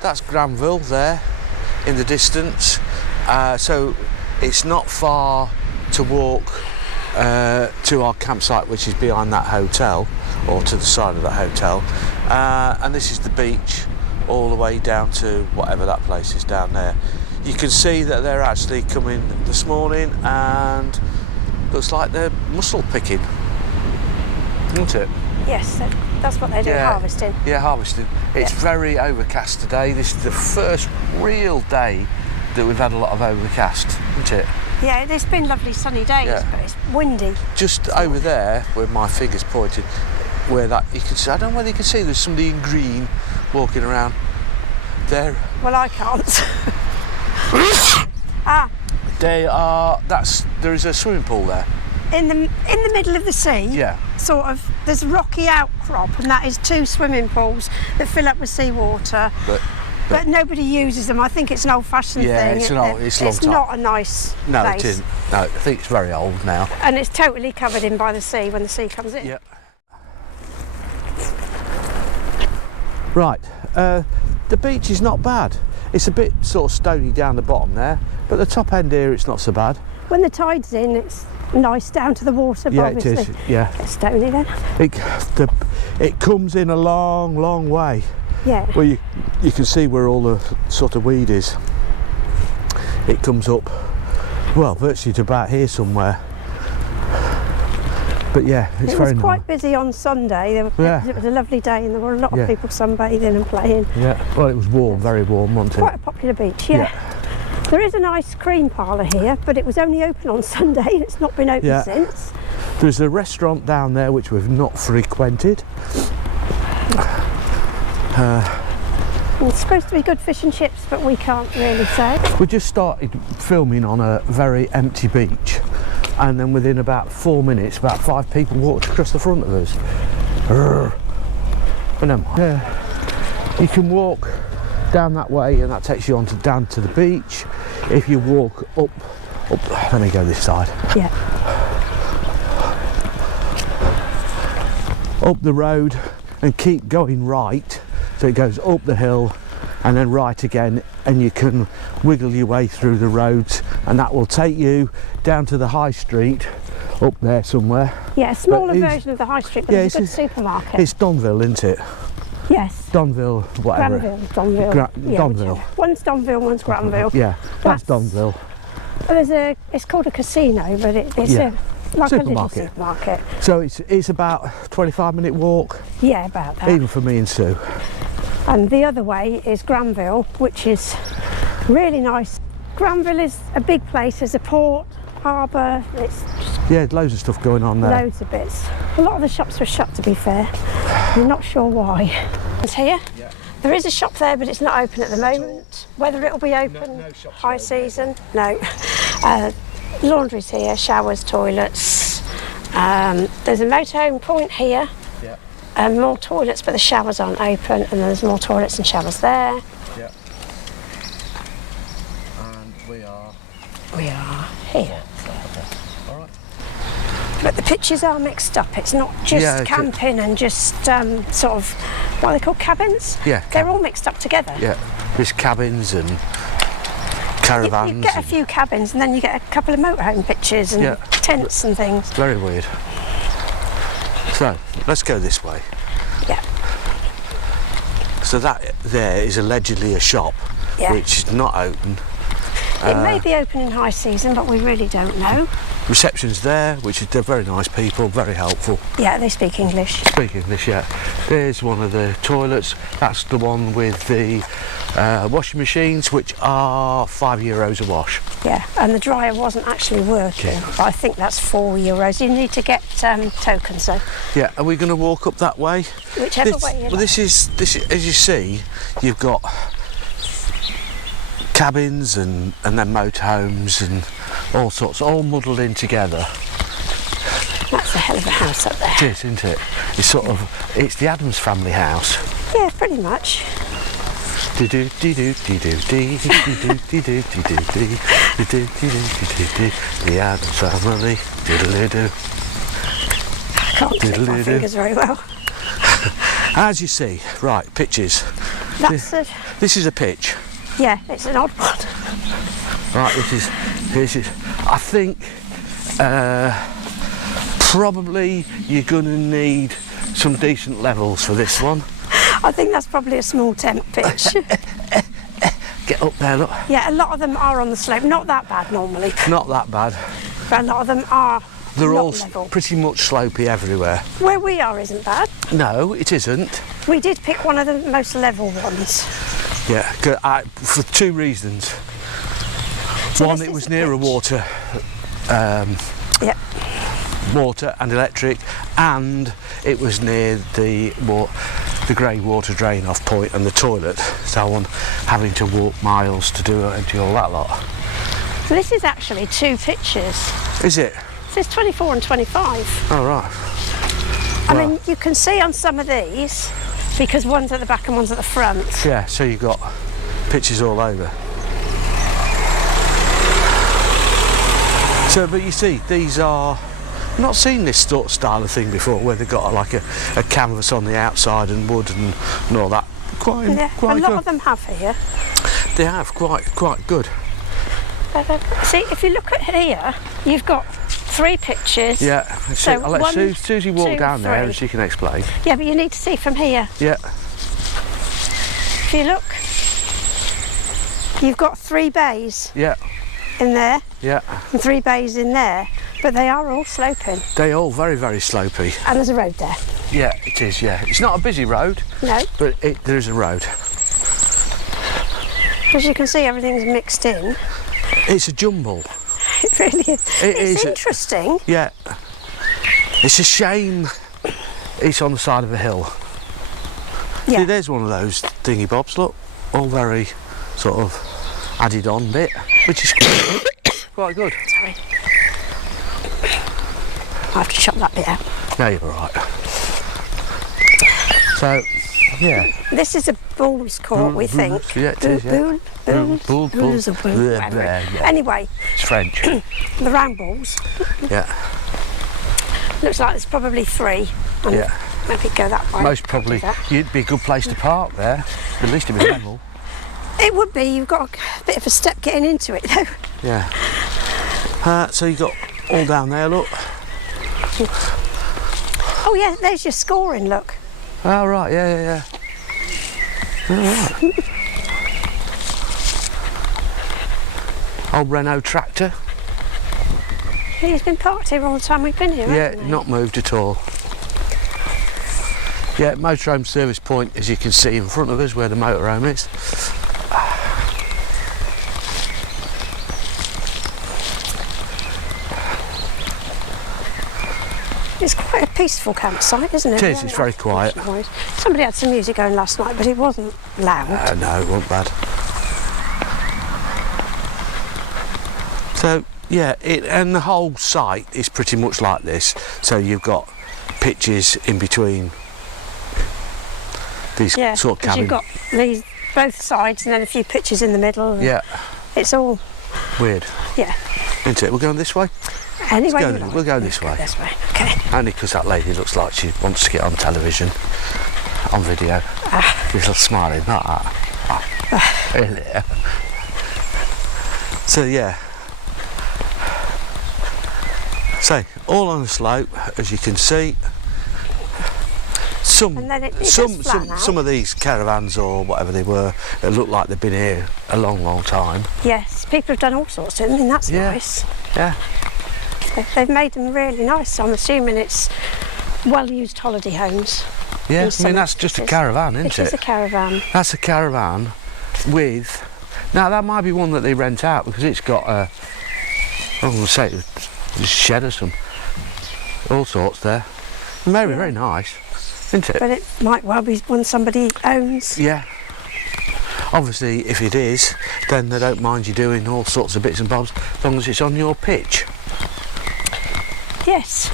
that's Granville there in the distance. So it's not far to walk to our campsite, which is behind that hotel, or to the side of that hotel. And this is the beach all the way down to whatever that place is down there. You can see that they're actually coming this morning, and looks like they're mussel picking, isn't it? Yes, that's what they do, harvesting. Yeah, harvesting. It's very overcast today. This is the first real day that we've had a lot of overcast, isn't it? Yeah, it's been lovely sunny days, but it's windy. Just over there, where my finger's pointed, where that you can see, I don't know whether you can see, there's somebody in green walking around there. Well, I can't. There is a swimming pool there. In the middle of the sea. Yeah. Sort of, there's a rocky outcrop, and that is 2 swimming pools that fill up with seawater. But nobody uses them. I think it's an old-fashioned thing. Yeah, it's not a nice place. No, it isn't. No, I think it's very old now. And it's totally covered in by the sea when the sea comes in. Yep. Right, the beach is not bad. It's a bit sort of stony down the bottom there, but the top end here it's not so bad. When the tide's in, it's nice down to the water, but obviously it is. Yeah, it's stony then. It comes in a long way. Yeah. Well, you can see where all the sort of weed is. It comes up, well, virtually to about here somewhere. But yeah, it's very nice. It was quite busy on Sunday. It was a lovely day, and there were a lot of people sunbathing and playing. Yeah, well, it was warm, very warm, wasn't it? Quite a popular beach, yeah. There is an ice cream parlour here, but it was only open on Sunday, and it's not been open since. There's a restaurant down there which we've not frequented. It's supposed to be good fish and chips, but we can't really say. We just started filming on a very empty beach, and then within about 4 minutes, about 5 people walked across the front of us. But never mind. You can walk down that way, and that takes you down to the beach. If you walk up, let me go this side. Yeah. Up the road and keep going right. So it goes up the hill and then right again, and you can wiggle your way through the roads, and that will take you down to the high street up there somewhere. Yeah, a smaller version of the high street, but it's a good supermarket. It's Donville, isn't it? Yes. Donville, whatever. Donville. Donville. One's Donville, one's Granville. Yeah, that's Donville. It's called a casino, but it's like a little supermarket. So it's about a 25-minute walk? Yeah, about that. Even for me and Sue. And the other way is Granville, which is really nice. Granville is a big place. There's a port, harbour. There's loads of stuff going on there. Loads of bits. A lot of the shops were shut, to be fair. I'm not sure why. It's here. Yeah. There is a shop there, but it's not open at the moment. Whether it'll be open high season, no. Laundry's here, showers, toilets. There's a motorhome point here. Yeah. More toilets, but the showers aren't open, and there's more toilets and showers there. Yeah. And we are here. All right. But the pictures are mixed up. It's not just camping and just sort of what are they called, cabins? Yeah. They're all mixed up together. Yeah. There's cabins and caravans. You get a few cabins, and then you get a couple of motorhome pictures and tents and things. Very weird. So let's go this way. Yeah. So that there is allegedly a shop which is not open. It may be open in high season, but we really don't know. Reception's there, which is, they're very nice people, very helpful. Yeah, they speak English. Speak English, yeah. There's one of the toilets. That's the one with the washing machines, which are €5 a wash. Yeah, and the dryer wasn't actually working, but I think that's €4. You need to get tokens though. Yeah, are we going to walk up that way? Whichever way you like. Well, this is, as you see, you've got cabins and then motorhomes and all sorts, all muddled in together. That's a hell of a house up there. It is, isn't it? It's the Addams family house. Yeah, pretty much. The Addams family. I can't click my fingers very well. As you see, right, pictures. That's This is a pitch. yeah, it's an odd one. Right, this is. I think probably you're going to need some decent levels for this one. I think that's probably a small tent pitch. Get up there, look. Yeah, a lot of them are on the slope. Not that bad normally, Not that bad. but a lot of them are. They're not all level. pretty much slopey everywhere. Where we are isn't bad. No, it isn't. We did pick one of the most level ones. Yeah, for two reasons. So One, this it is was the near a pitch. water and electric, and it was near the grey water drain off point and the toilet, so I wasn't having to walk miles to do all that lot. So this is actually two pitches. Is it? This is 24 and 25. Oh, right. I mean, you can see on some of these, because one's at the back and one's at the front. Yeah, so you've got pitches all over. So, but you see, these are... I've not seen this sort of style of thing before, where they've got like a canvas on the outside and wood and all that. Quite A good. lot of them have here. They have, quite good. See, if you look at here, you've got three pitches. Yeah, So I'll let one, Susie walk 2, down there 3. and she can explain. Yeah, but you need to see from here. Yeah, If you look, you've got 3 bays yeah, in there yeah. and 3 bays in there, but they are all sloping. They're all very, very slopey. And there's a road there. Yeah, it is, yeah. It's not a busy road, No, but there is a road. as you can see, everything's mixed in. It's a jumble. It really is. It's is. interesting. Yeah. It's a shame it's on the side of a hill. Yeah. See, there's one of those thingy bobs, look. All very sort of added on bit, which is quite good. Sorry. I have to chop that bit out. No, you're all right. So, yeah. This is a bull's court, we think. Yeah, it is, yeah. Bull. Bull's a bull. Yeah, Whatever. yeah. Anyway, It's French. the round balls. Yeah. Looks like there's probably 3. And Yeah. maybe go that way. Most probably, Do that. you'd be a good place to park there. At least it'd be level. It would be. You've got a bit of a step getting into it, though. Yeah. So you've got all down there, look. Oh yeah, there's your scoring. Look. Oh, right, yeah. All right. Old Renault tractor. He's been parked here all the time we've been here. Yeah, hasn't he? not moved at all. Yeah, motorhome service point, as you can see in front of us, where the motorhome is. It's quite a peaceful campsite, isn't it? It is, it's very quiet. Somebody had some music going last night, but it wasn't loud. No, it wasn't bad. So, yeah, and the whole site is pretty much like this. So you've got pitches in between these Yeah, sort of because cabins. you've got these both sides and then a few pitches in the middle. And Yeah, it's all, weird, yeah. isn't it? We're going this way? Anyway, go- you like. we'll go this way. This way, okay. Only because that lady looks like she wants to get on television, on video. Little smiling, not that. Really? So, yeah. So, all on the slope, as you can see. And then it does flatten out. Some of these caravans or whatever they were, it look like they've been here a long, long time. Yes, people have done all sorts to them. I mean, that's Yeah. nice. Yeah. They've made them really nice. I'm assuming it's well-used holiday homes. Yeah, in I some mean, that's just a instances. caravan, isn't It is it? a caravan. That's a caravan with... Now, that might be one that they rent out because it's got a... I'm going to say a shed or some... all sorts there. Very, very nice, isn't it? But it might well be one somebody owns. Yeah. Obviously, if it is, then they don't mind you doing all sorts of bits and bobs as long as it's on your pitch. Yes,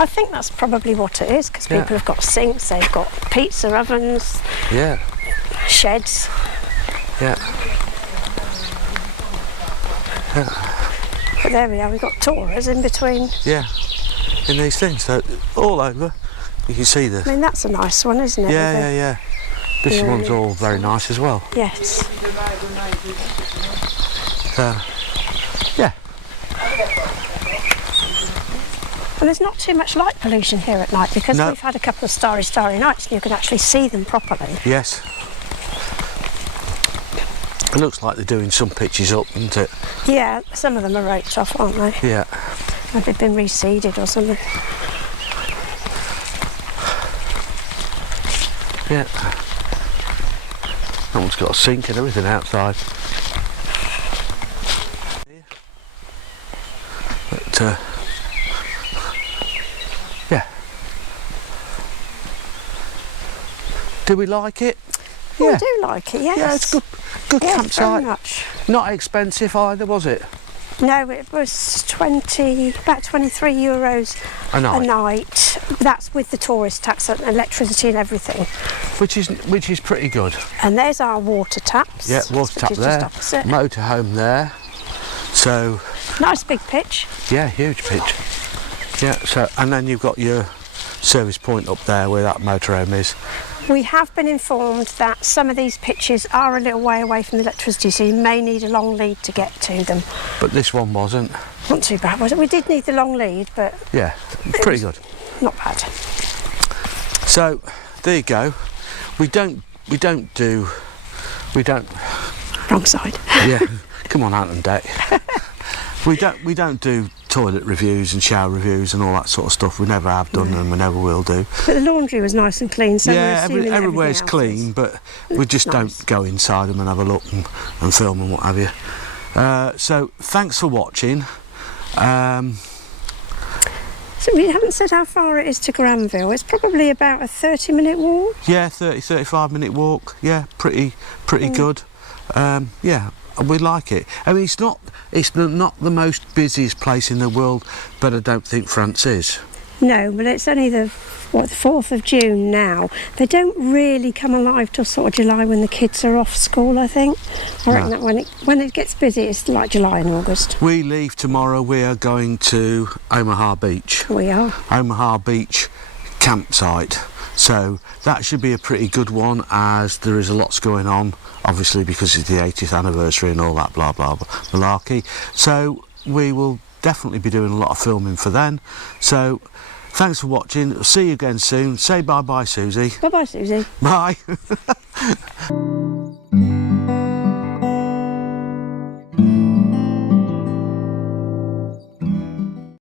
I think that's probably what it is, because Yeah. people have got sinks, they've got pizza ovens, Yeah, sheds. yeah. But there we are, we've got tourers in between. Yeah, in these things, so all over, you can see I the... mean, that's a nice one, isn't it? Yeah, With yeah, yeah. This one's all very nice as well. Yes. Yeah. And there's not too much light pollution here at night because No. we've had a couple of starry nights and you can actually see them properly. Yes. It looks like they're doing some pitches up, doesn't it? Yeah, some of them are roped off, aren't they? Yeah. Maybe they've been reseeded or something. Yeah. That one's got a sink and everything outside. But, yeah. Do we like it? Oh, Yeah. I do like it, yes. Yeah, it's good. Good Yes, campsite. very much. Not expensive either, was it? No, it was about €23 A night. a night. That's with the tourist tax and electricity and everything. Which is pretty good. And there's our water taps. Yeah, water tap which is there. Just opposite. Motorhome there. So Nice big pitch. yeah, huge pitch. Yeah, so and then you've got your service point up there where that motorhome is. We have been informed that some of these pitches are a little way away from the electricity, so you may need a long lead to get to them. But this one wasn't. Not too bad, was it? We did need the long lead, but Yeah, pretty good. not bad. So there you go. We don't. Wrong side. Yeah, come on out on deck. We don't do toilet reviews and shower reviews and all that sort of stuff. We never have done and we never will do. But the laundry was nice and clean, so Yeah, we're assuming everywhere's everything else clean, is. but we just Nice. don't go inside them and have a look and film and what have you. So thanks for watching. So we haven't said how far it is to Granville. It's probably about a 30-minute walk. Yeah, 35 minute walk. Yeah, pretty good. Yeah, we like it. I mean, it's not the most busiest place in the world, but I don't think France is. No, but it's only the 4th of June now. They don't really come alive till sort of July when the kids are off school, I think. I reckon that when it gets busy, it's like July and August. We leave tomorrow. We are going to Omaha Beach. We are. Omaha Beach campsite. So that should be a pretty good one, as there is a lots going on, obviously because it's the 80th anniversary and all that blah blah blah malarkey. So we will definitely be doing a lot of filming for then. So thanks for watching. See you again soon. Say bye bye, Susie. Bye-bye, Susie. Bye.